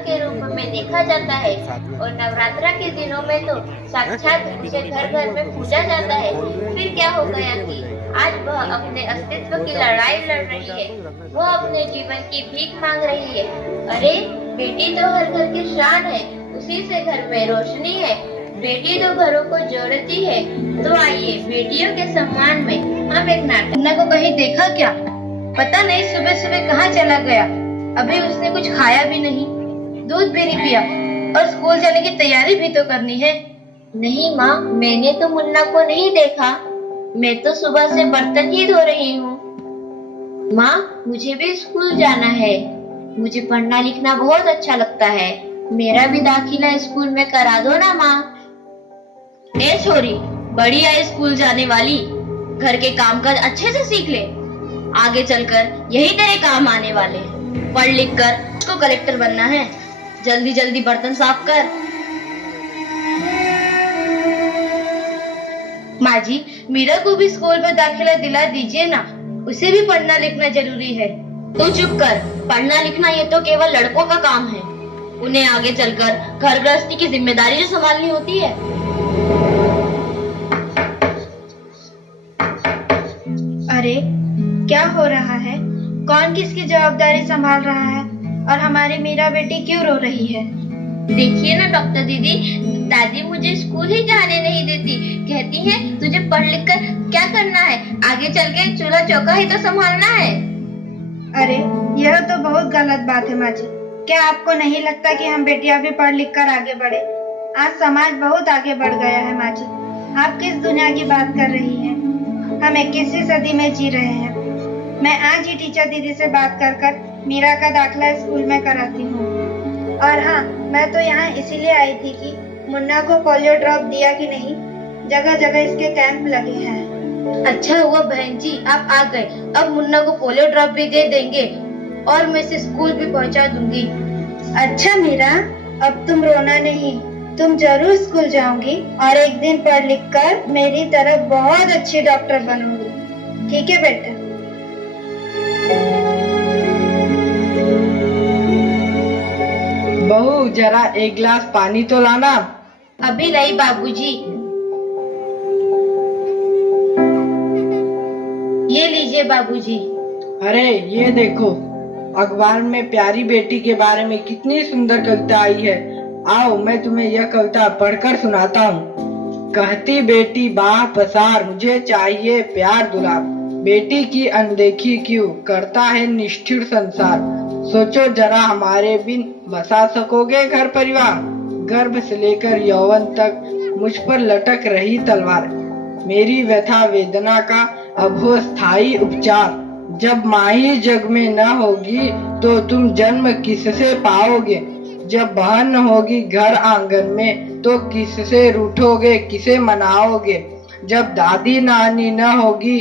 के रूप में देखा जाता है और नवरात्रा के दिनों में तो साक्षात उसे घर घर में पूजा जाता है। फिर क्या हो गया कि आज वह अपने अस्तित्व की लड़ाई लड़ रही है, वह अपने जीवन की भीख मांग रही है। अरे बेटी तो हर घर की शान है, उसी से घर में रोशनी है। बेटी तो घरों को जोड़ती है। तो आइए बेटियों के सम्मान में हम एक नाटक। मुन्ना को कहीं देखा क्या? पता नहीं सुबह सुबह कहाँ चला गया। अभी उसने कुछ खाया भी नहीं, दूध भी नहीं पिया और स्कूल जाने की तैयारी भी तो करनी है। नहीं माँ, मैंने तो मुन्ना को नहीं देखा। मैं तो सुबह से बर्तन ही धो रही हूँ। माँ, मुझे भी स्कूल जाना है। मुझे पढ़ना लिखना बहुत अच्छा लगता है। मेरा भी दाखिला स्कूल में करा दो ना माँ। ए छोरी, बड़ी है स्कूल जाने वाली, घर के काम काज अच्छे से सीख ले। आगे चलकर यही तेरे काम आने वाले हैं। पढ़ लिख कर उसको कलेक्टर बनना है। जल्दी जल्दी बर्तन साफ कर। माँ जी, मीरा को भी स्कूल में दाखिला दिला दीजिए ना, उसे भी पढ़ना लिखना जरूरी है। तू चुप कर, पढ़ना लिखना ये तो केवल लड़कों का काम है। उन्हें आगे चलकर घर गृहस्थी की जिम्मेदारी जो संभालनी होती है। अरे क्या हो रहा है? कौन किसकी जवाबदारी संभाल रहा है और हमारी मीरा बेटी क्यों रो रही है? देखिए ना डॉक्टर दीदी, दादी मुझे स्कूल ही जाने नहीं देती। कहती है तुझे पढ़ लिख कर क्या करना है, आगे चल के चूल्हा चौका ही तो संभालना है। अरे यह तो बहुत गलत बात है माँ जी। क्या आपको नहीं लगता कि हम बेटियां भी पढ़ लिख कर आगे बढ़े? आज समाज बहुत आगे बढ़ गया है माँ जी। आप किस दुनिया की बात कर रही हैं? हम 21वीं सदी में जी रहे हैं। मैं आज ही टीचर दीदी से बात कर मीरा का दाखिला स्कूल में कराती हूँ। और हाँ, मैं तो यहाँ इसीलिए आई थी कि मुन्ना को पोलियो ड्रॉप दिया कि नहीं। जगह जगह इसके कैंप लगे हैं। अच्छा हुआ बहन जी आप आ गए। अब मुन्ना को पोलियो ड्रॉप भी दे देंगे और मैं इसे स्कूल भी पहुँचा दूंगी। अच्छा मीरा, अब तुम रोना नहीं, तुम जरूर स्कूल जाओगी और एक दिन पढ़ लिख कर मेरी तरह बहुत अच्छी डॉक्टर बनोगी। ठीक है बेटा? बहू, जरा एक गिलास पानी तो लाना। अभी नहीं बाबूजी। ये लीजिए बाबूजी। अरे ये देखो, अखबार में प्यारी बेटी के बारे में कितनी सुंदर कविता आई है। आओ मैं तुम्हें यह कविता पढ़कर सुनाता हूँ। कहती बेटी बाह पसार, मुझे चाहिए प्यार दुलार। बेटी की अनदेखी क्यों करता है निष्ठुर संसार। सोचो जरा हमारे बिन बसा सकोगे घर परिवार। गर्भ से लेकर यौवन तक मुझ पर लटक रही तलवार। मेरी व्यथा वेदना का अब हो स्थायी उपचार। जब माँ ही जग में न होगी तो तुम जन्म किससे पाओगे। जब बहन न होगी घर आंगन में तो किससे रूठोगे, किसे मनाओगे। जब दादी नानी न होगी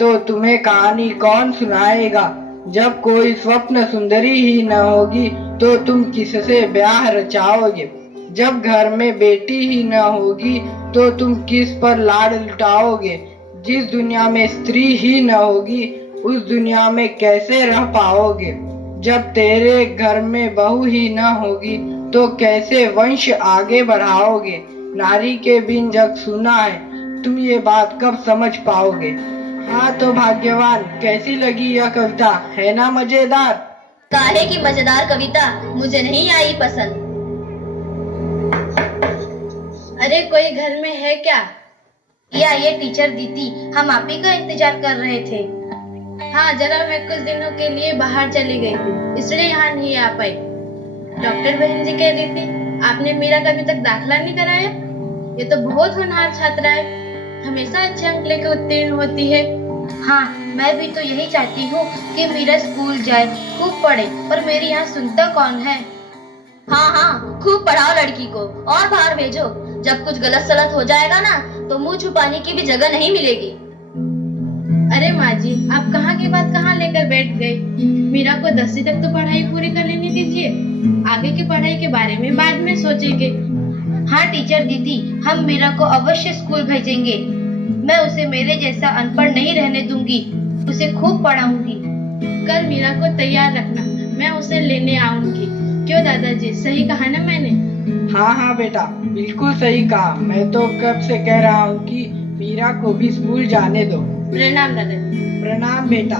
तो तुम्हें कहानी कौन सुनाएगा। जब कोई स्वप्न सुंदरी ही न होगी तो तुम किससे ब्याह रचाओगे। जब घर में बेटी ही न होगी तो तुम किस पर लाड लुटाओगे। जिस दुनिया में स्त्री ही न होगी उस दुनिया में कैसे रह पाओगे। जब तेरे घर में बहू ही न होगी तो कैसे वंश आगे बढ़ाओगे। नारी के बिन जग सुना है, तुम ये बात कब समझ पाओगे। हाँ तो भाग्यवान, कैसी लगी यह कविता, है ना मजेदार? काहे की मजेदार कविता मुझे नहीं आई पसंद। अरे कोई घर में है क्या? ये टीचर दीदी, हम आप ही का इंतजार कर रहे थे। हाँ, जरा मैं कुछ दिनों के लिए बाहर चली गई थी, इसलिए यहाँ नहीं आ पाई। डॉक्टर बहन जी कह रही थी आपने मीरा का अभी तक दाखिला नहीं कराया। ये तो बहुत होनहार छात्रा है, हमेशा अच्छे अंक लेकर उत्तीर्ण होती है। हाँ, मैं भी तो यही चाहती हूँ कि मीरा स्कूल जाए, खूब पढ़े, और मेरी यहाँ सुनता कौन है। हाँ, खूब पढ़ाओ लड़की को और बाहर भेजो। जब कुछ गलत सलत हो जाएगा ना तो मुंह छुपाने की भी जगह नहीं मिलेगी। अरे माँ जी, आप कहाँ की बात कहाँ लेकर बैठ गए। मीरा को 10वीं तक तो पढ़ाई पूरी कर लेने दीजिए, आगे की पढ़ाई के बारे में बाद में सोचेंगे। हाँ टीचर दीदी, हम मीरा को अवश्य स्कूल भेजेंगे। मैं उसे मेरे जैसा अनपढ़ नहीं रहने दूंगी, उसे खूब पढ़ाऊंगी। कल मीरा को तैयार रखना, मैं उसे लेने आऊंगी। क्यों दादाजी, सही कहा ना मैंने? हाँ हाँ बेटा, बिल्कुल सही कहा। मैं तो कब से कह रहा हूँ कि मीरा को भी स्कूल जाने दो। प्रणाम दादाजी। प्रणाम बेटा।